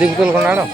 దిగుతులు కొన్నాడు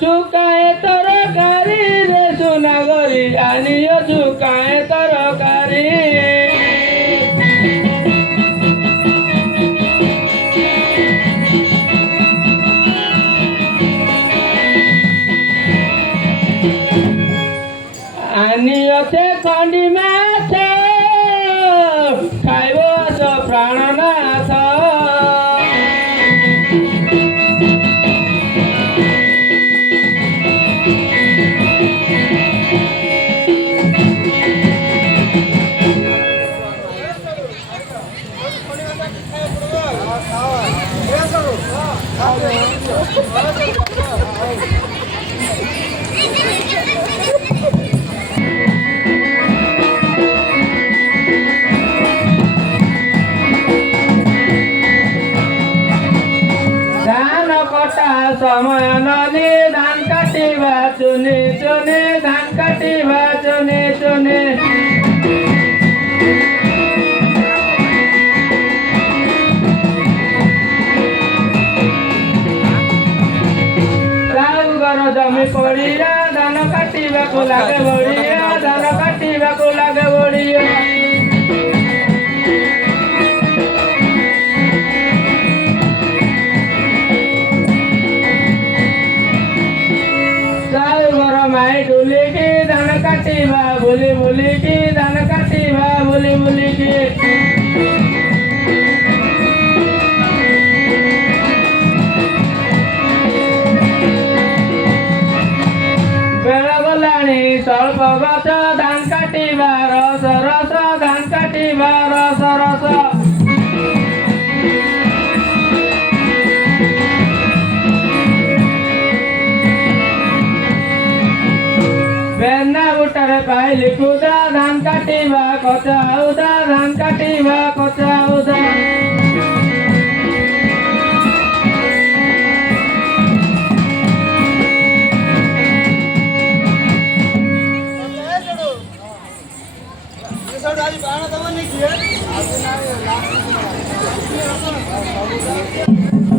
চুকায় তরকারি রে সোনাগরি আনিও চুকায় তরকারি আনিওতে খন্ডি মাছ খাইব আস প্রাণনাথ कटा समय नदी धान काटिबा चुनी चुनी धान काटिबा चुनी चुनी जमी पड़िया धान काटिबाकु लागे बड़िया धान काटिबाकु लागे बड़िया माई डुली की धान काटिबा बुली बुली की धान काटिबा बुली बुली की बेला गलाणी स्वल्प गछ धान काटिबा रस रस धान काटिबा रस रस बेना गुटर पाइली कुदा धान काटिबा कचा उदा धान काटिबा कचा उदा आज